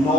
9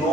9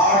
8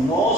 9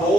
2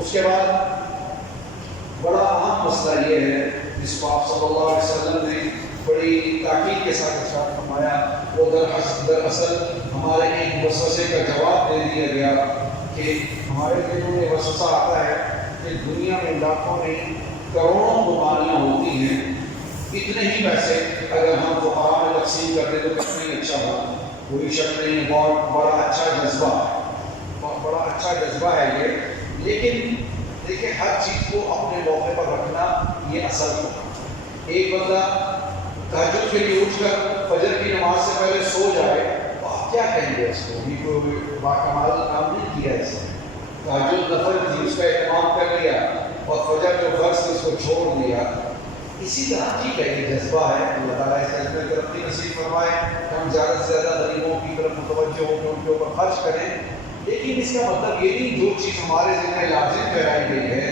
اس کے بعد بڑا اہم مسئلہ یہ ہے جس کو آپ صلی اللہ علیہ وسلم نے بڑی تاکید کے ساتھ ارشاد فرمایا، وہ دراصل ہمارے ایک وسوسے کا جواب دے دیا گیا کہ ہمارے دلوں میں وسوسہ آتا ہے کہ دنیا میں لاکھوں نہیں کروڑوں قربانیاں ہوتی ہیں، اتنے ہی پیسے اگر ہم فقراء میں تقسیم کر دیں تو کتنا ہی اچھا ہو، کوئی شک نہیں ہے، بہت بڑا اچھا جذبہ ہے، بہت بڑا اچھا جذبہ ہے یہ، لیکن دیکھیں ہر چیز کو اپنے موقع پر رکھنا یہ اصل ہے۔ ایک بندہ تہجد کے لیے اٹھ کر فجر کی نماز سے پہلے سو جائے تو آپ کیا کہیں گے اس کو؟ یہ کوئی باکمال کام نہیں کیا اس نے، تہجد نفل تھی اس کا اہتمام کر لیا اور فجر جو فرض تھی اس کو چھوڑ دیا۔ اسی طرح ٹھیک ہے یہ جذبہ ہے، اللہ تعالیٰ اس جذبے کی ترقی نصیب فرمائے کہ ہم زیادہ سے زیادہ غریبوں کی طرف متوجہ ہو کے ان کے اوپر خرچ کریں، لیکن اس کا مطلب یہ نہیں جو چیز ہمارے ذہن میں لازم ٹھہرائی گئی ہے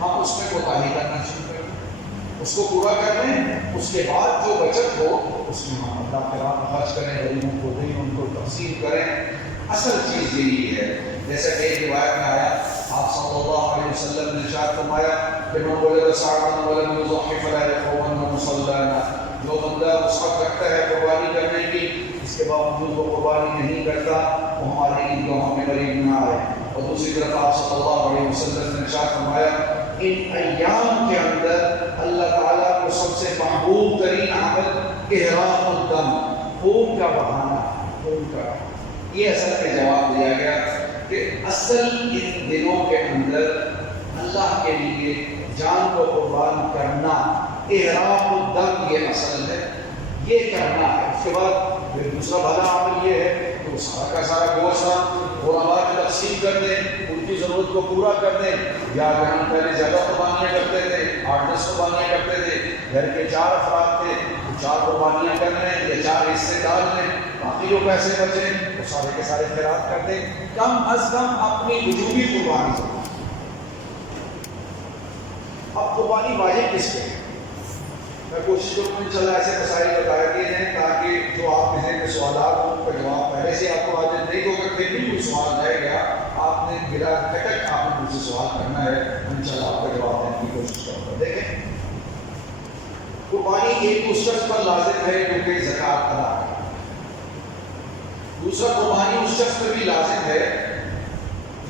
ہم اس میں کوتاہی کرنا شروع کریں، اس کو پورا کر لیں، اس کے بعد جو بچت ہو اس میں ہم اللہ کے راہ میں خرچ کریں، غریبوں کو دیں، ان کو تقسیم کریں۔ اصل چیز یہی ہے، جیسا کہ ایک روایت میں آیا آپ صلی اللہ علیہ وسلم نے ارشاد فرمایا کہ من وجد ساعة ولم يضحي فلا يقربن مصلانا، جو بندہ اس وقت رکھتا ہے قربانی کرنے کی اس کے باوجود وہ قربانی نہیں کرتا وہ ہمارے عیدگاہوں میں قریب نہ آئے۔ اور دوسری طرف آپ صلی اللہ علیہ وسلم نے ارشاد فرمایا ان ایام کے اندر اللہ تعالیٰ کو سب سے محبوب ترین عمل احراق الدم، خون کا بہانا، خون کا، یہ اصل میں جواب دیا گیا کہ اصل ان دنوں کے اندر اللہ کے لیے جان کو قربان کرنا، احراق الدم یہ اصل ہے، یہ کرنا ہے۔ اس کے بعد پھر دوسرا بھلا عمل یہ ہے کہ وہ سارا کا سارا گوشت غرباء میں تقسیم کر دیں، ان کی ضرورت کو پورا کر دیں، یا اگر ہم پہلے زیادہ قربانیاں کرتے تھے، 8-10 قربانیاں کرتے تھے، گھر کے 4 افراد تھے تو 4 قربانیاں کر لیں یا 4 حصے ڈال لیں، باقی جو پیسے بچیں وہ سارے کے سارے خیرات کر دیں، کم از کم اپنی وجوبی قربانی کریں۔ اب قربانی واجب کس پہ ہے؟ میں کوشش کروں ان شاء اللہ ایسے مسائل بتا دیے ہیں تاکہ جو آپ کے ذہن میں سوالات ہوں ان کا جواب پہلے سے آپ کو واضح نہیں ہوگا، پھر بھی کوئی سوال رہ گیا آپ نے بلا کھٹک آپ نے مجھ سے سوال کرنا ہے، ان شاء اللہ آپ کا جواب دینے کی کوشش کروں گا۔ دیکھیں قربانی ایک اس شخص پر لازم ہے جو کہ زکوٰۃ ادا کرے، دوسرا قربانی اس شخص پر بھی لازم ہے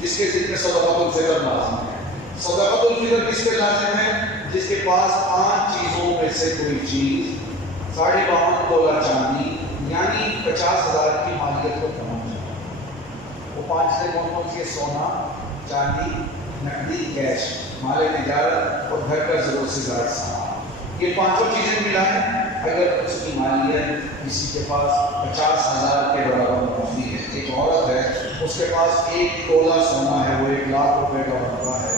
جس کے ذمہ صدقۃ الفطر لازم ہے۔ صدقۃ الفطر کس پہ لازم ہے؟ جس کے پاس 5 چیزوں میں سے کوئی چیز 52.5 تولہ چاندی یعنی 50,000 کی مالیت کو پہنچ جائے۔ وہ 5 سے کون سی ہے؟ سونا، چاندی، نقدی، کیش، مال تجارت اور گھر کا ضرورت سے زائد سامان، یہ 5 چیزیں ملائیں اگر اس کی مالیت کسی کے پاس 50,000 کے برابر پہنچتی ہے، ایک عورت ہے اس کے پاس 1 تولہ سونا ہے، وہ 1 لاکھ روپے کا بنتا ہے،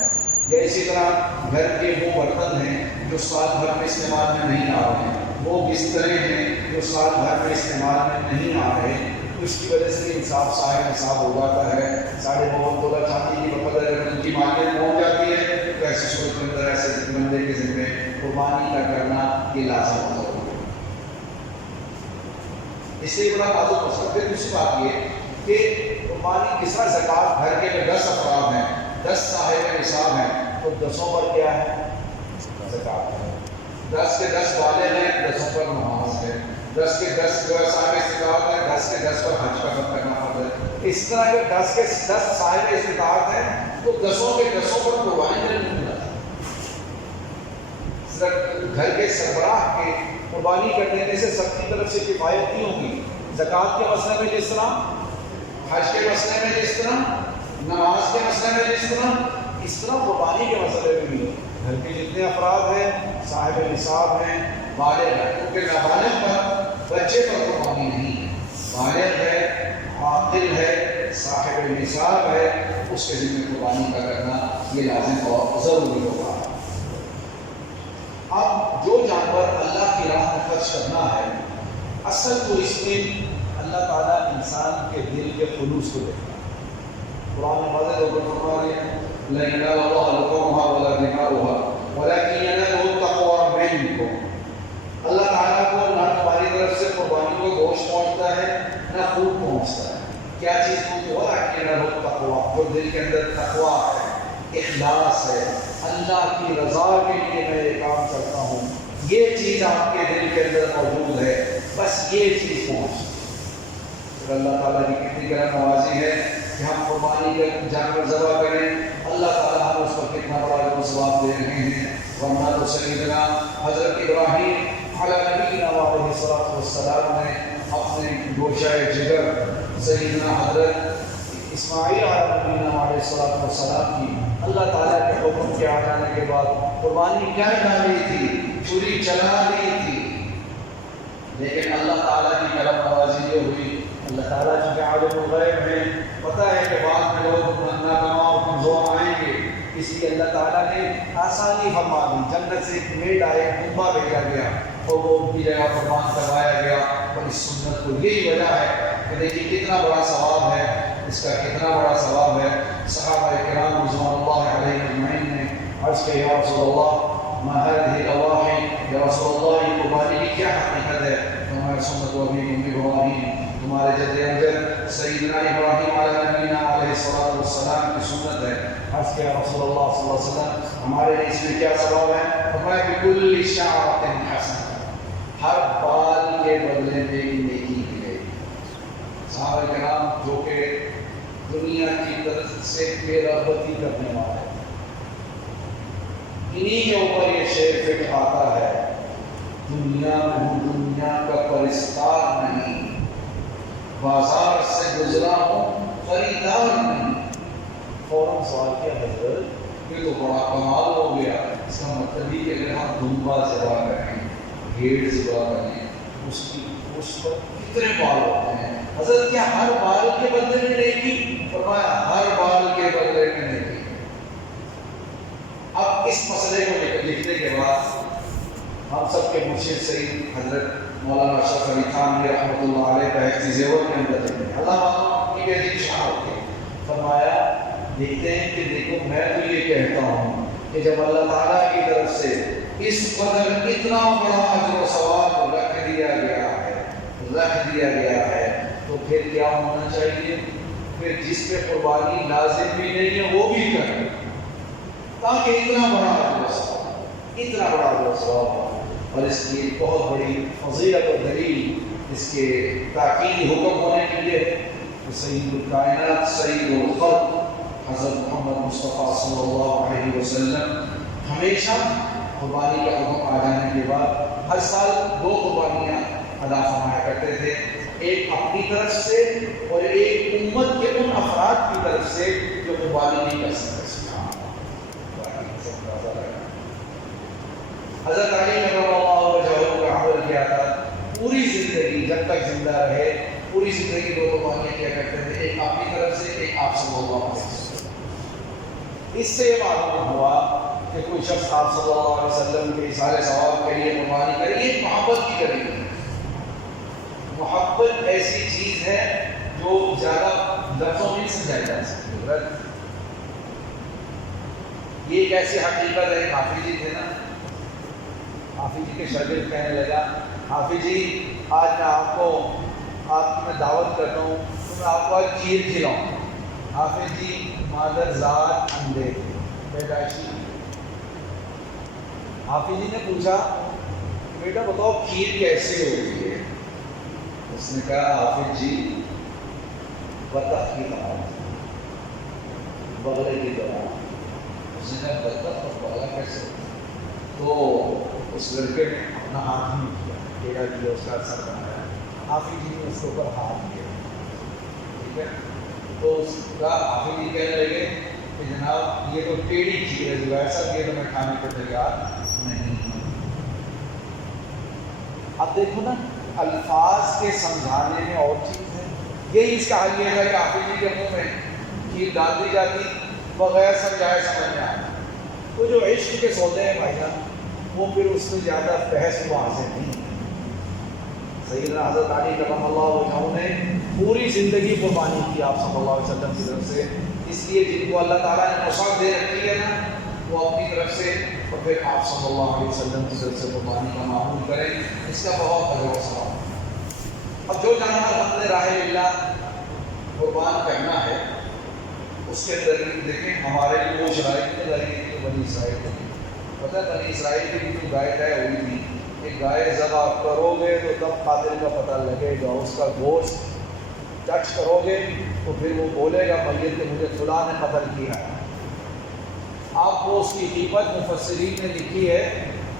یا اسی طرح گھر کے وہ برتن ہیں جو سال بھر میں استعمال میں نہیں آ رہے ہیں، وہ بسترے ہیں جو سال بھر میں استعمال میں نہیں آ رہے، تو اس کی وجہ سے انصاف صاحب حساب ہو جاتا ہے۔ 52.5 تولہ چاندی کی بقدر اگر ان کی مالیت پہنچ جاتی ہے تو ایسی صورت کے اندر ایسے بندے کے ذمہ قربانی کا کرنا یہ لازم ہوتا ہے۔ اس سے بڑا تعلق ہو سکتا ہے۔ دوسری بات یہ کہ قربانی کس طرح زکوٰۃ گھر کے 10 افراد ہیں، 10 صاحب نصاب ہیں تو 10 پر کیا ہے؟ زکوٰۃ ہے۔ 10 کے 10 والے ہیں، 10 پر نماز ہے، 10 کے 10 صاحب استطاعت ہیں، 10 کے 10 پر حج کا فرض کرنا فرض ہے۔ اس طرح اگر 10 کے 10 صاحب استطاعت ہیں تو 10 کے 10 پر قربانی نہیں ملتا۔ گھر کے سربراہ کے قربانی کر دینے سے سب کی طرف سے کفایت نہیں ہوگی۔ زکوٰۃ کے مسئلے میں جس طرح، حج کے مسئلے میں جس طرح، نماز کے مسئلے میں جس طرح، اس طرح قربانی کے مسئلے میں بھی گھر کے جتنے افراد ہیں صاحب نصاب ہیں، بالغ ہیں، کیونکہ نابالغ پر بچے پر قربانی نہیں ہے، بالغ ہے، عاقل ہے، صاحب نصاب ہے، اس کے ذمہ قربانی کا کرنا یہ لازم اور ضروری ہوگا۔ اب جو جانور اللہ کی راہ میں خرچ کرنا ہے، اصل تو اس میں اللہ تعالیٰ انسان کے دل کے خلوص کو دیکھتا ہے۔ قرآن میں واضح طور پر فرما رہے ہیں لَن يَنَالَ اللَّهَ لُحُومُهَا وَلَا دِمَاؤُهَا وَلَكِنْ يَنَالُهُ التَّقْوَىٰ مِنكُمْ۔ اللہ تعالیٰ کو نہ تمہاری طرف سے قربانی کو گوشت پہنچتا ہے نہ خون پہنچتا ہے۔ کیا چیز پہنچتی ہے؟ وَلَكِنْ يَنَالُهُ التَّقْوَىٰ، جو دل کے اندر تقویٰ ہے، اخلاص ہے، اللہ کی رضا کے لیے میں یہ کام کرتا ہوں، یہ چیز آپ کے دل کے اندر موجود ہے، بس یہ چیز پہنچ۔ اللہ تعالیٰ کی کتنی کرم نوازی ہے کہ ہم قربانی کے جانور ذبح کریں، اللہ تعالیٰ ہم اس پر کتنا بڑا جو ثواب دے رہے ہیں۔ ورنہ تو سیدنا حضرت ابراہیم علیہ نبینا علیہ الصلوۃ والسلام نے اپنے گوشہ جگر سیدنا حضرت اسماعیل علیہ نبینا علیہ الصلوۃ والسلام کی اللہ تعالیٰ کے حکم کے آ جانے کے بعد قربانی کیا ڈالی تھی، چھری چلا لی تھی، لیکن اللہ تعالیٰ کی کرم نوازی جو ہوئی، اللہ تعالیٰ چونکہ عالم الغیب ہے، پتہ ہے کہ بعد میں لوگ ناکامہ اور کمزور آئیں گے، اس لیے اللہ تعالیٰ نے آسانی فرما دی، جنت سے ایک میڈ آئے، کنبا بھیجا گیا اور وہ ان کی جگہ قربان کروایا گیا۔ اور اس سنت کو یہی وجہ ہے کہ دیکھیے کتنا بڑا ثواب ہے، اس کا کتنا بڑا ثواب ہے۔ صحابہ کرام رضوان اللہ علیہم اجمعین نے عرض کیا یا رسول اللہ ما هذه الاضاحی، یا رسول اللہ یہ قربانی کی کیا حقیقت ہے؟ ہمارے سنت و ابیکم ابراہیم، تمہارے جد امجد سیدنا ابراہیم علیہ نبینا علیہ الصلوۃ والسلام کی سنت ہے۔ عرض کیا رسول اللہ صلی اللہ علیہ وسلم ہمارے لیے اس میں کیا ثواب ہے؟ فرمایا بکل شعرۃ حسنہ، ہر بال کے بدلے میں ایک نیکی ملے گی۔ صحابہ کرام جو کہ دنیا کی طرف سے بے رغبتی کرنے والے، انہی کے اوپر یہ شعر فٹ آتا ہے، دنیا میں دنیا کا پرستار نہیں، بازار سے گزرا ہوں خریدار نہیں۔ فوراً سوال کیا حضرت یہ تو بڑا کمال ہو گیا، اس کا مطلب ہی کہ اگر ہم دمبا ذبح کریں، بھیڑ ذبح کریں، اس پر کتنے بال ہوتے ہیں؟ حضرت کیا ہر بال کے بدلے میں نیکی؟ فرمایا ہر بال کے بدلے میں نیکی۔ اب اس مسئلے کو لکھنے کے بعد ہم سب کے مرشد سید حضرت مولانا اشرف علی خان رحمۃ اللہ علیہ کا ایک زیور کے اندر لکھتے اللہ معلوم کی بے شاہ ہوتے فرمایا دیکھتے ہیں کہ دیکھو میں تو یہ کہتا ہوں کہ جب اللہ تعالیٰ کی طرف سے اس قدر اتنا بڑا اجر و ثواب رکھ دیا گیا ہے تو پھر کیا ہونا چاہیے؟ پھر جس پہ قربانی لازم بھی نہیں ہے وہ بھی کرے، تاکہ اتنا بڑا اجر و ثواب ہو۔ اور اس کی ایک بہت بڑی فضیلت اور دلیل اس کے تاکیدی حکم ہونے کے لیے کہ سید الکائنات سید الخلق حضرت محمد مصطفیٰ صلی اللہ علیہ وسلم ہمیشہ قربانی کا حکم آ جانے کے بعد ہر سال 2 قربانیاں ادا فرمایا کرتے تھے، ایک اپنی طرف سے اور ایک امت کے ان افراد کی طرف سے جو قربانی نہیں کر سکتے۔ حضرت علی رضی اللہ عنہ کا عمل کیا تھا، پوری زندگی جب تک زندہ رہے پوری زندگی 2 قربانیاں کیا کرتے تھے، ایک اپنی طرف سے ایک آپ صلی اللہ علیہ وسلم۔ اس سے معلوم ہوا کہ کوئی شخص آپ صلی اللہ علیہ وسلم کے اظہار ثواب کے لیے قربانی کرے، یہ محبت کی کرے گی۔ محبت ایسی چیز ہے جو زیادہ لفظوں میں نہیں سمجھائی جا سکتی۔ یہ ایک ایسی حقیقت ہے، حافظ جی تھے نا، حافظ جی کے شاگرد کہنے لگا حافظ جی آج میں آپ کی میں دعوت کرتا ہوں تو میں آپ کو آج کھیر کھلاؤں۔ حافظ جی مادر ذات اندھے تھے، پیدائشی۔ حافظ جی نے پوچھا بیٹا بتاؤ کھیر کیسے ہوتی ہے؟ اس نے کہا حافظ جی بطخ کی طرح، بغلے کی طرح۔ اس نے کہا بطخ اور بغلہ کیسے؟ تو اس لڑکے نے اپنا ہاتھ نہیں کیا، ٹیڑھا کیا، اس کا اثر بنایا، حافظ جی نے اس کے اوپر ہاتھ دیا، ٹھیک ہے؟ تو اس کا حافظ جی کہنے لگے کہ جناب یہ تو ٹیڑھی کھیر ہے، جو ایسا کیا تو میں کھانے کو تیار نہیں۔ اب دیکھو نا الفاظ کے سمجھانے میں اور چیز ہے، یہی اس کا حل یہ ہے کہ حافظ جی کے منہ میں کھیر ڈال دی جاتی، بغیر سمجھائے سمجھ میں آتا۔ وہ جو عشق کے سودے ہیں بھائی جان وہ پھر اس سے زیادہ بحث وہاں سے نہیں۔ سیدنا حضرت علی کرم اللہ وجہہ نے پوری زندگی قربانی کی آپ صلی اللہ علیہ وسلم کی طرف سے، اس لیے جن کو اللہ تعالیٰ نے وسعت دے رکھی ہے نا وہ اپنی طرف سے اور پھر آپ صلی اللہ علیہ وسلم کی طرف سے قربانی کا معمول کریں، اس کا بہت اجر و ثواب۔ اب جو جانور ہم نے راہ اللہ قربان کرنا ہے اس کے اندر دیکھیں ہمارے لیے وہ اسرائیل میں لگی تھی تو بنی اسرائیل کو پتہ بنی اسرائیل کی بھی جو گائے طے ہوئی تھی کہ گائے ذبح کرو گے تو تب قاتل کا پتہ لگے گا، اس کا گوشت ٹچ کرو گے تو پھر وہ بولے گا میت کہ مجھے فلاں نے قتل کیا ہے۔ آپ کو اس کی قیمت مفسرین نے لکھی ہے،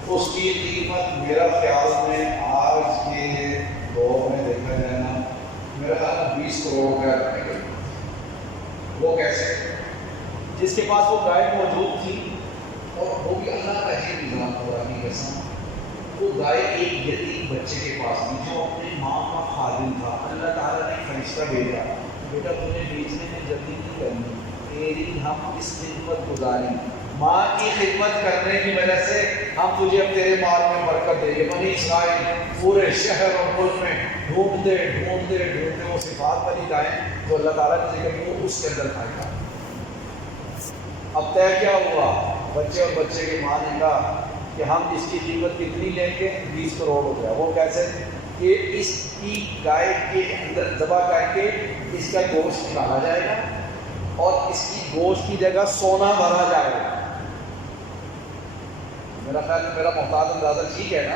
اس کی قیمت میرا خیال میں آج کے دور میں دیکھا جائے نا میرا خیال 20 کروڑ کا رہے گا۔ وہ کیسے؟ جس کے پاس وہ گائے موجود تھی اور وہ بھی اللہ کا ہی نظام خدا کی قسم، وہ گائے ایک یتیم بچے کے پاس تھی جو اپنی ماں کا خادم تھا۔ اللہ تعالیٰ نے فرشتہ بھیجا، بیٹا تمہیں بیچنے میں جلدی نہیں کرنی، تیری ہم اس خدمت گزاری ماں کی خدمت کرنے کی وجہ سے ہم تجھے اب تیرے مال میں برکت دیں گے۔ بنی اسرائیل پورے شہر اور ملک میں ڈھونڈتے وہ صفات والی گائیں جو اللہ تعالیٰ نے ذکر کی وہ اس کے اندر پائی گا۔ اب طے کیا ہوا؟ بچے اور بچے کی ماں نے کہا کہ ہم اس کی قیمت کتنی لیں گے؟ 20 کروڑ ہو گیا۔ وہ کیسے؟ کہ اس کی گائے کے اندر ذبح کر کے اس کا گوشت نکالا جائے گا اور اس کی گوشت کی جگہ سونا بھرا جائے گا۔ میرا خیال میں میرا محتاط اندازہ ٹھیک ہے نا،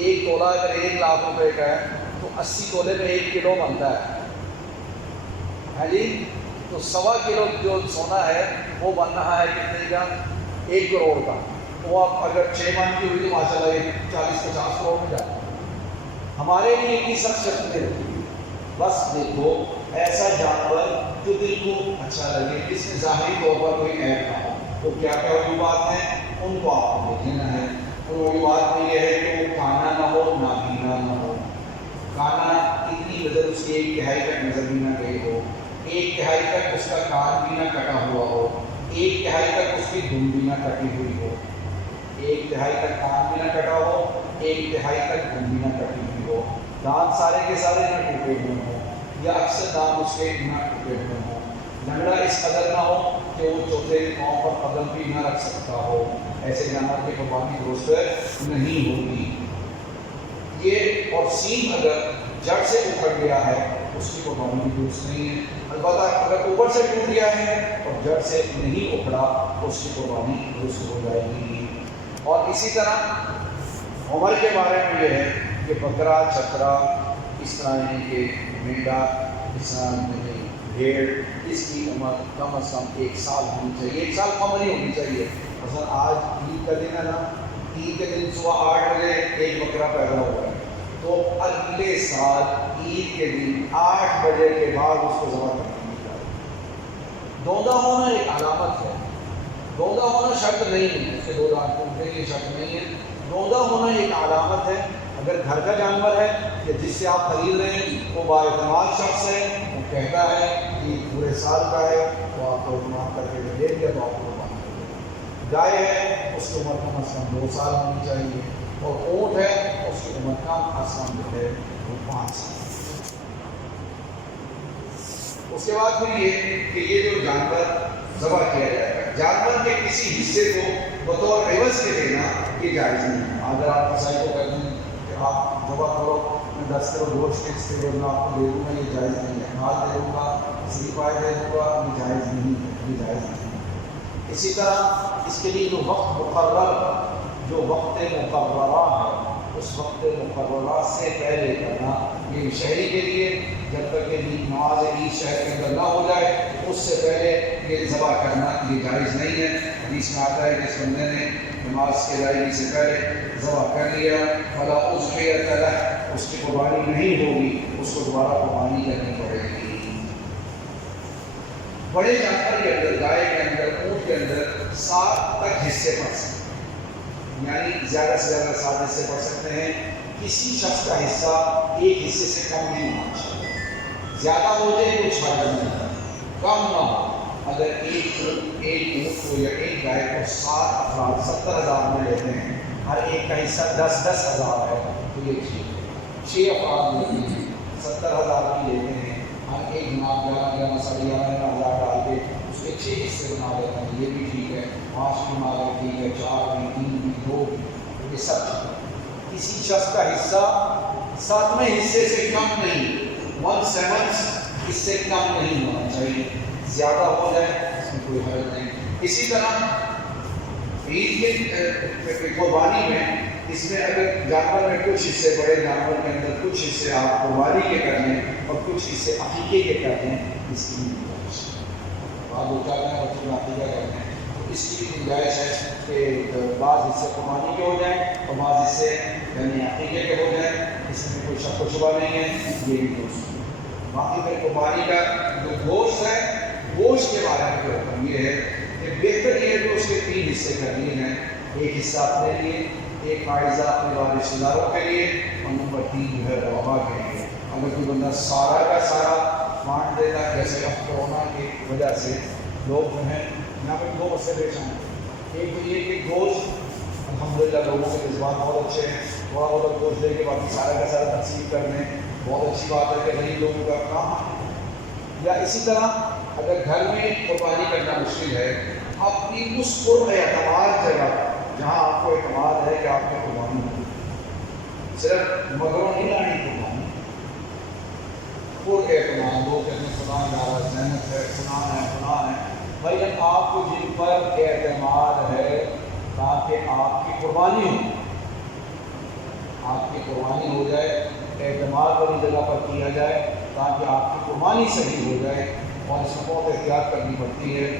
1 تولہ اگر 1 لاکھ روپے کا ہے تو 80 تولے میں 1 کلو بنتا ہے جی، تو 1.25 کلو جو سونا ہے وہ بن رہا ہے کتنے کا؟ 1 کروڑ کا۔ وہ آپ اگر 6 من کی ہوئی تو ماشاء اللہ 40-50 کروڑ میں جاتا ہے۔ ہمارے لیے اتنی سخت شرطیں ہوتی ہیں، بس دیکھو ایسا جانور جو دل کو اچھا لگے، جس میں ظاہری طور پر کوئی عیب نہ ہو، تو کیا کیا وجوہات ہیں ان کو آپ کو دیکھنا ہے۔ ان وجوہات میں یہ ہے کہ وہ کانا نہ ہو، نابینا نہ ہو۔ کانا اتنی نظر اس کی 1/3 تک نظر بھی نہ گئی ہو، 1/3 تک اس کا کان بھی نہ کٹا ہوا ہو، 1/3 تک اس کی دھن بھی نہ کٹی ہوئی ہو، 1/3 تک کان بھی نہ کٹا ہو، 1/3 تک دھن بھی نہ کٹی ہوئی ہو، دانت سارے کے سارے نہ ٹوٹے ہوئے ہوں یا اکثر دانت اس کے نہ ٹوٹے ہوئے ہوں، لنگڑا اس قدر نہ ہو کہ وہ چوتھے پاؤں پر قدم بھی نہ رکھ سکتا ہو، ایسے جانور کی قربانی درست نہیں ہوگی۔ یہ اور سینگ اگر جڑ سے اکھڑ گیا ہے اس کی قربانی بھی درست نہیں ہے۔ البتہ اگر اوپر سے ٹوٹ گیا ہے اور جڑ سے نہیں اکھڑا تو اس کی قربانی درست ہو جائے گی۔ اور اسی طرح عمر کے بارے میں یہ ہے کہ بکرا چکرا اس طرح ہے کہ مینڈا اس طرح بھیڑ، اس کی عمر کم از کم 1 سال ہونی چاہیے، 1 سال کم نہیں ہونی چاہیے۔ مثلا آج عید کا دن ہے نا، عید کے دن صبح 8 بجے ایک بکرا پیدا ہوا ہے تو اگلے سال عید کے دن 8 بجے کے بعد اس کو ذبح کرنا چاہیے۔ دوندا ہونا ایک علامت ہے، دوندا ہونا شرط نہیں ہے، اس کے 2 دانت ٹوٹنے کی شرط نہیں ہے، دوندا ہونا ایک علامت ہے۔ اگر گھر کا جانور ہے کہ جس سے آپ خرید رہے ہیں وہ بااعتماد شخص ہے، وہ کہتا ہے کہ پورے سال کا ہے تو آپ کو اعتماد کر کے دے دیا تو آپ کو بات کر دیں۔ گائے ہے اس کی عمر کم از کم 2 سال ہونی چاہیے، اور اونٹ ہے اس کی عمر کم از کم جو ہے وہ 5 سال۔ اس کے بعد پھر یہ کہ یہ جو جانور ذبح کیا جائے گا، جانور کے کسی حصے کو بطور عوض کے دینا یہ جائز نہیں ہے۔ اگر آپ کسائی کو کہتے ہیں کہ آپ ذبح کرو، میں 10 کلو گوشت کے حصے میں آپ کو دے دوں گا، یہ جائز نہیں ہے۔ مال دے دوں گا، سری پائے دے دوں گا، یہ جائز نہیں ہے، یہ جائز نہیں ہے۔ اسی طرح اس کے لیے جو وقت مقرر، جو وقت مقررہ ہے، اس وقت مقررہ سے پہلے کرنا، یہ شہری کے لیے جب تک کہ نماز عید شہر کے اندر نہ ہو جائے اس سے پہلے یہ ذبح کرنا یہ جائز نہیں ہے۔ حدیث میں آتا ہے کہ اس بندے نے نماز کے ادائیگی سے پہلے ذبح کر لیا فلا اضحیۃ لہ، اس کی قربانی نہیں ہوگی، اس کو دوبارہ قربانی کرنی پڑے گی۔ بڑے جانور کے اندر، گائے کے اندر، اونٹ کے اندر 7 تک حصے پڑ سکتے ہیں، یعنی زیادہ سے زیادہ 7 حصے پڑ سکتے ہیں۔ کسی شخص کا حصہ ایک حصے سے کم نہیں ہونا چاہیے، زیادہ ہو جائے کچھ حرج نہیں، کم نہ ہو۔ اگر ایک اونٹ کو یا ایک گائے کو 7 افراد 70,000 میں لیتے ہیں، ہر ایک کا حصہ 10,000 ہے تو یہ ٹھیک ہے۔ 6 افراد لیتے ہیں 70,000 کی لیتے ہیں، ہر ایک جناب 11,000 ڈال کے اس کے 6 حصے بنا لیتے ہیں، یہ بھی ٹھیک ہے۔ 5 کی ماں ٹھیک ہے، 4 بھی، 3 بھی، 2 بھی، یہ سب ٹھیک ہے۔ کسی شخص کا حصہ 7ویں حصے سے کم نہیں، 1/7 اس سے کم نہیں ہونا چاہیے، زیادہ ہو جائے اس میں کوئی حرج نہیں۔ اسی طرح عید کے قربانی میں اس میں اگر جانور میں کچھ حصے بڑے جانور کے اندر کچھ حصے آپ قربانی کے کر لیں اور کچھ حصے عقیقے کے کر لیں، اس کی بعض ہوتا ہے اور پھر عقیقہ کرتے ہیں، تو اس کی گنجائش ہے کہ بعض حصے قربانی کے ہو جائیں اور بعض حصے یعنی عقیقے کے ہو جائیں، اس میں کوئی شک و شبہ نہیں ہے، یہ بھی درست ہے۔ باقی پھر قربانی کا جو گوشت ہے، گوشت کے بارے میں جو حکم یہ ہے کہ بہتر یہ ہے کہ اس کے 3 حصے کرنے ہیں، ایک حصہ اپنے لیے، ایک فائزہ اپنے رشتہ داروں کے لیے، اور نمبر 3 جو ہے علماء کے لیے۔ اگر کوئی بندہ سارا کا سارا بانٹ دیتا ہے، جیسے اب کورونا کی وجہ سے لوگ جو ہیں یہاں پہ 2 مسئلے پیش آئے ہیں۔ ایک تو یہ کہ گوشت الحمدللہ لوگوں کے جذبات بہت اچھے ہیں، تھوڑا بہت گوشت دے کے باقی سارا کا سارا تقسیم کر دیں، بہت اچھی بات ہے کہ غریب لوگوں کا کام ہے۔ یا اسی طرح اگر گھر میں قربانی کرنا مشکل ہے، اپنی اس اعتماد جگہ جہاں آپ کو اعتماد ہے کہ آپ کی قربانی ہوگی، صرف مگروں نہیں لانی قربانی، اعتماد لوگ کہتے ہیں فلاں ادارہ زینت ہے، فلاں ہے، بھائی آپ کو جن پر اعتماد ہے تاکہ آپ کی قربانی ہو، آپ کی قربانی ہو جائے، اعتماد والی جگہ پر کیا جائے تاکہ آپ کی قربانی صحیح ہو جائے، اور اس میں بہت احتیاط کرنی پڑتی ہے۔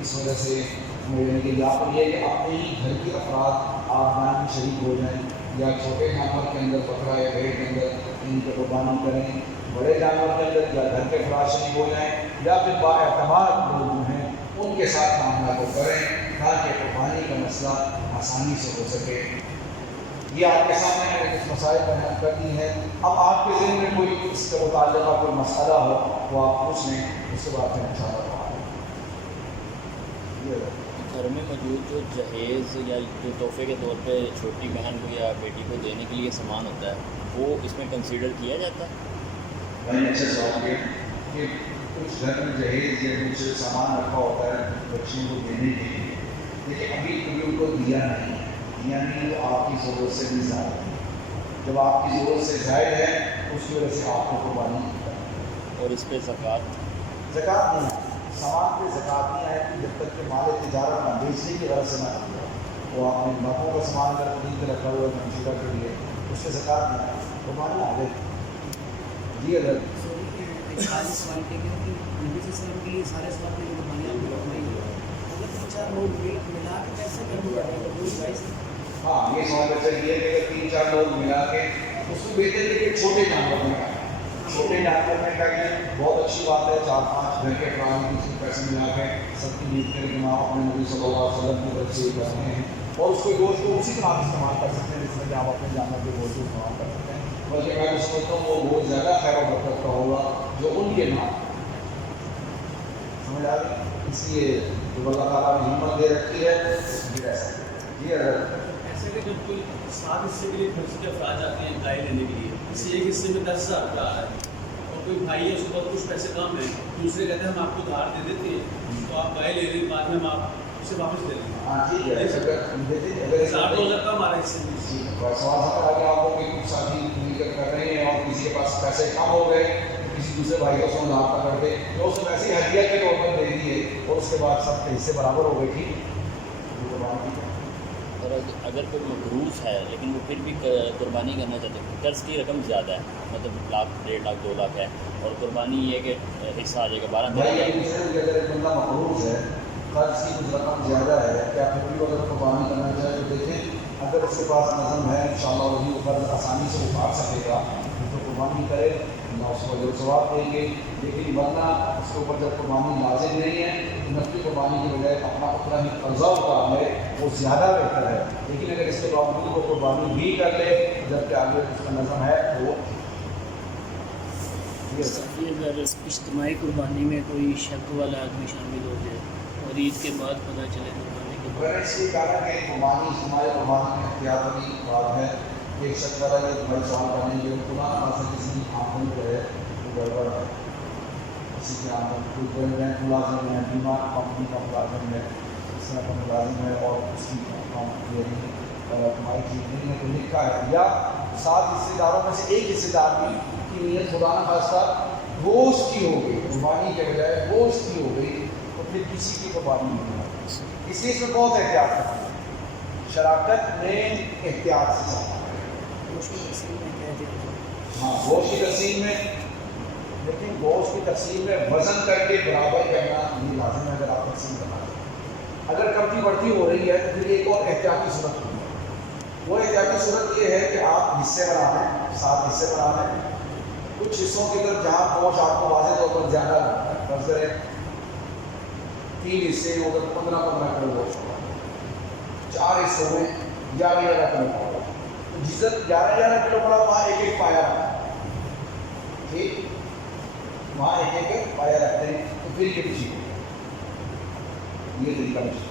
اس وجہ سے میرے لیے یہاں پر یہ کہ اپنے ہی گھر کے افراد آپ بیان میں شریک ہو جائیں، یا چھوٹے جانور کے اندر بکرا یا بھیڑ کے اندر ان کی قربانی کریں، بڑے جانور کے اندر یا گھر کے افراد شریک ہو جائیں، یا پھر با اعتماد لوگ جو ہیں ان کے ساتھ معاملہ کو کریں تاکہ قربانی کا مسئلہ آسانی سے ہو سکے۔ یہ آپ کے سامنے میں نے کچھ مسائل بیان کر دی ہیں۔ اب آپ کے ذہن میں کوئی اس کے متعلقہ کوئی مسئلہ ہو وہ آپ پوچھ لیں، اس کے بعد میں انشاءاللہ گھر میں موجود جو جہیز یا جو تحفے کے طور پہ چھوٹی بہن کو یا بیٹی کو دینے کے لیے سامان ہوتا ہے، وہ اس میں کنسیڈر کیا جاتا ہے؟ میں نے اچھا سوال کیا کہ کچھ گھر میں جہیز یا کچھ سامان رکھا ہوتا ہے بچیوں کو دینے کے لیے، لیکن ابھی ان کو دیا نہیں، یعنی تو آپ کی ضرورت سے بھی زیادہ ہے، جب آپ کی ضرورت سے زائد ہے اس کی وجہ سے آپ کو قربانی کرتا ہے۔ اور اس پہ زکوٰۃ نہیں، سامان پہ زکوٰۃ نہیں آئے گی جب تک کہ مال تجارت نہ بیچنے کی غرض سے نہ کرتا، وہ آپ نے نفعوں کا سامان اگر خرید کے رکھا ہوا ہے منصوبہ کے لیے، اس سے زکوٰۃ نہیں آئے گی، قربانی آ گئی۔ جی اگر سوال کے لیے سارے سوال کے لیے قربانی آپ کو رکھنا ہی ہوگا، اگر 3-4 لوگ ملا کے کیسے کرنے جائے گا کوئی بھائی سے؟ ہاں، یہ سوال اچھا یہ ہے کہ اگر 3-4 لوگ ملا کے اس کو بہتر ہے کہ چھوٹے جانور میں کریں، چھوٹے جانور میں کریں، بہت اچھی بات ہے۔ 4-5 گھر کے افراد کسی کو پیسے ملا کے سب کی نیت کریں کہ ہم اپنے نبی صلی اللہ علیہ وسلم کی طرف سے یہ کر رہے ہیں، اور اس کو گوشت کو اسی طرح استعمال کر سکتے ہیں جس میں کہ آپ اپنے جانور کے گوشت کو استعمال کر سکتے ہیں، بلکہ میں سمجھتا ہوں وہ بہت زیادہ خیر و برکت کا ہوگا جو ان کے نام سمجھ آ گئی۔ اس لیے جو اللہ تعالیٰ نے ہمت دے رکھی ہے اس میں رہ سکتے ہیں۔ جی اگر ایسے کہ جب کوئی 7 حصے کے لیے خرچ کے افراد جاتے ہیں گائے لینے کے لیے، کسی ایک حصے میں 10,000 روپیہ آ رہا ہے، اور کوئی بھائی ہے اس کے پاس کچھ پیسے کم ہیں، دوسرے کہتے ہیں ہم آپ کو ادھار دے دیتے ہیں تو آپ گائے لے لیں، بعد میں ہم آپ اسے واپس دے دیں گے۔ ہاں ٹھیک ہے، اگر 1,000-2,000 کم آ رہا ہے اس سے۔ سوال سا کہ آپ کو کوئی کچھ ساتھی مل کر کر رہے ہیں اور کسی کے پاس پیسے کم ہو گئے، کسی دوسرے بھائی کو سو لاکھ کا کر دے تو اس نے ویسے ہی ہدیہ کے طور پر دے دیے اور اس کے بعد سب کے حصے برابر ہو گئے، ٹھیک اور اگر کوئی مقروض ہے لیکن وہ پھر بھی قربانی کرنا چاہتے ہیں، قرض کی رقم زیادہ ہے، مطلب 1,00,000 1.5 لاکھ 2 لاکھ ہے، اور قربانی یہ ہے کہ حصہ آ جائے گا 12-13 اگر ایک بندہ مقروض ہے، قرض کی کچھ رقم زیادہ ہے، کیا پھر بھی اگر قربانی کرنا چاہے تو دیکھیں اگر اس کے پاس نظم ہے انشاءاللہ وہی وہ قرض آسانی سے اتار سکے گا تو قربانی کرے، اللہ اس کو جو ثواب دیں گے، لیکن ورنہ اس کے اوپر جب قربانی لازم نہیں ہے تو نفلی قربانی کی بجائے اپنا اتنا ہی قرضہ اتار لے، وہ زیادہ بہتر ہے۔ لیکن اگر اس کے باوجود وہ قربانی بھی کر لے جبکہ آگے اس کا نظم ہے تو وہ یہ اگر اجتماعی قربانی میں کوئی شک والا آدمی شامل ہو جائے اور عید کے بعد پتہ چلے قربانی کے بعد، اس کے کارن کہ قربانی اجتماعی قربانی میں احتیاط والی بات ہے۔ ایک شک والا یہ بھائی سوال کرنے کے قرآن سے کسی کی آمدنی جو ہے وہ گڑبڑ ہے، کسی کی آمدنی کوئی بینک ملازم ہے، بیمہ کمپنی کا ملازم ہے، اس طرح کا ملازم ہے اور اس کی کمائی ٹھیک نہیں ہے تو لکھا ہے، یا 7 حصے داروں میں سے ایک حصے دار کی نیت خدا نہ خواستہ گوشت کی ہو گئی، قربانی کے بجائے گوشت کی ہو گئی تو پھر کسی کی قربانی نہیں ہوگی۔ اس لیے اس میں بہت احتیاط کرنا ہے. شراکت میں احتیاط سے چلنا ہے. گوشت کی تقسیم میں کیا جائے؟ ہاں گوشت کی تقسیم میں، لیکن گوشت کی تقسیم میں وزن کر کے برابر کرنا یہ لازم ہے اگر آپ تقسیم کرنا چاہتے ہیں. اگر کمتی بڑھتی ہو رہی ہے تو پھر ایک اور احتیاطی صورت ہوئی ہے. وہ احتیاطی صورت یہ ہے کہ آپ حصے بنا لیں، 7 حصے بنا لیں. کچھ حصوں کی طرف جہاں گوشت آپ کو واضح طور پر زیادہ لگتا ہے، فرض کریں 3 حصے ادھر 15 کلو گوشت ہوگا، 4 حصوں میں 11 کلو ہوگا. تو جس 11 کلو پڑا وہاں ایک پایا رکھتا ہے. ٹھیک، وہاں ایک پایا رکھتے ہیں. تو پھر یہ ٹھیک ہے، یہ طریقہ نہیں.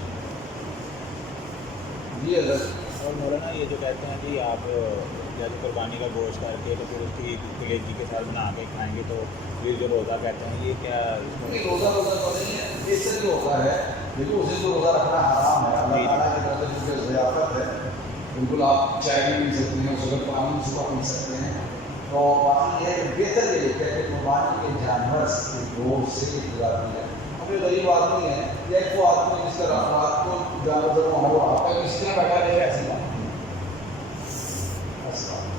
جی حضرت. اور مولانا یہ جو کہتے ہیں کہ آپ جیسے قربانی کا گوشت کر کے تو پھر اس کی کلیجی کے ساتھ بنا کے کھائیں گے تو پھر جو روزہ کہتے ہیں یہ کیا روزہ تو نہیں ہے، اس سے جو ہوتا ہے دیکھو اسے تو روزہ رکھنا حرام ہے. اللہ تعالیٰ کی طرف سے جو ضیافت ہے بالکل آپ چائے بھی پی سکتے ہیں، صبح پانی صبح پی سکتے ہیں. تو باقی یہ بہتر یہ ہے کہ قربانی کے جانور کے گوشت سے گزارتی ہے. ہمیں غریب آدمی ہے یا ایک وہ آدمی جس کا رات کو جانور وہ آتا ہے کسی طرح بیٹھا رہے ایسی بات.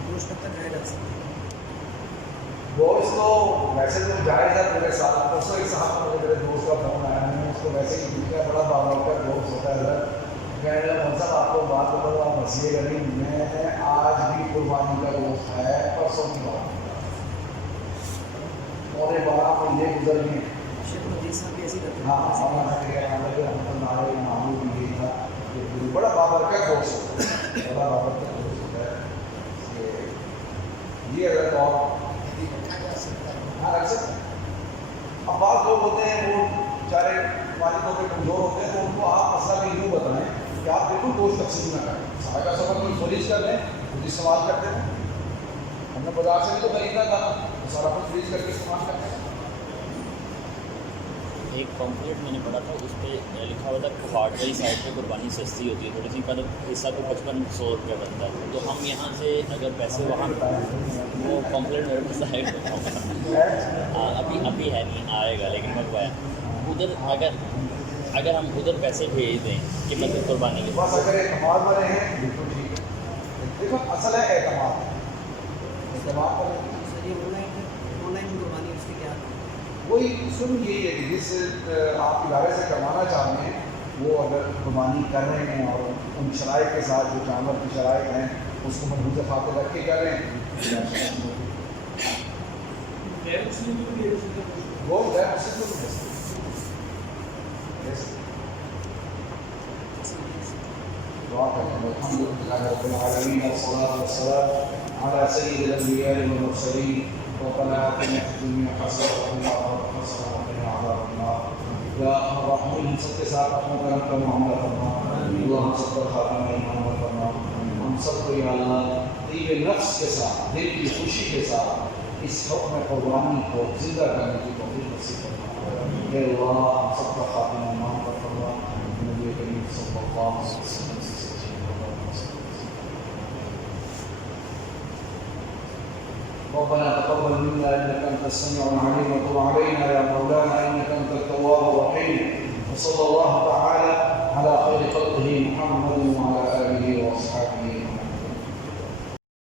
گوشت کب تک رہ جا سکتا ہے؟ گوشت تو ویسے تو جائز ہے میرے ساتھ. پرسوں ایک صاحب کو میرے دوست کا فون آیا، میں نے اس کو ویسے ہی پوچھا، بڑا بابرکت گوشت ہوتا ہے حضرت. کہنے لگا مول صاحب آپ کو بات بتاؤ آپ مسیح گلی میں آج بھی قربانی کا گوشت ہے، پرسوں کی بات اور 12 مہینے گزر گئے. شیخ الحدیث صاحب بھی ایسے کرتے ہیں. ہاں معلوم بھی یہ تھا کہ بڑا بابرکت گوشت ہوتا ہے، بڑا بابرکت گوشت ہوتا ہے. یہ اگر تو ہاں رکھ سکتے ہیں. اب بعض لوگ ہوتے ہیں وہ بیچارے والدوں پہ کمزور ہوتے ہیں، تو ان کو آپ مسئلہ بھی یوں بتائیں کہ آپ بالکل گوشت تقسیم نہ کریں. صحابہ سفر میں فریج کر لیں، خود استعمال کرتے ہیں. ہم نے بازار سے بھی تو خریدنا تھا، تو سارا کچھ فریج کر کے استعمال کرتے ہیں. ایک پمفلیٹ میں نے پڑھا تھا، اس پہ لکھا ہوا تھا پہاڑ والی سائڈ پہ قربانی سستی ہوتی ہے تھوڑی سی، پر حصہ تو 5500 روپیہ بنتا ہے. تو ہم یہاں سے اگر پیسے وہاں وہ پمفلیٹ میرے پاس سائڈ پہ ابھی ہے نہیں، آئے گا لیکن منگوایا ادھر. اگر ہم ادھر پیسے بھیج دیں کہ مطلب قربانی کے بس اگر اعتماد والے ہیں بالکل ٹھیک ہے. دیکھو اصل ہے اعتماد پر. سر یہ آن لائن قربانی اس کے کیا؟ وہی سن یہی ہے کہ جس آپ ادارے سے کروانا چاہتے ہیں وہ اگر قربانی کر رہے ہیں اور ان شرائط کے ساتھ جو جانور کی شرائط ہیں اس کو محفوظ خاطر رکھ کے کر رہے ہیں وہ غیر مسلم کو بھی دعا کرتے ہیں. الحمدللہ رب العالمین والصلاة والسلام على سید الانبیاء والمرسلین ربنا آتنا في الدنيا حسنة وفي الآخرة حسنة وقنا عذاب النار. یا الرحمن سب کے ساتھ اپنا کرم کا معاملہ کرنا. اللہ ہم سب پر خاتمہ ایمان کرنا. ہم سب کو یا اللہ طیب نفس کے ساتھ دل کی خوشی کے ساتھ اس حکم قربانی کو زندہ کرنے کی توفیق نصیب کرنا. اے اللہ ہم سب کا خاتمہ ایمان پر کرنا. نبی کریم صلی اللہ علیہ وسلم ربنا تقبل منا انك انت السميع العليم وتب علينا يا مولانا انك انت التواب الرحيم. وصلى الله تعالى على خير خلقه محمد وعلى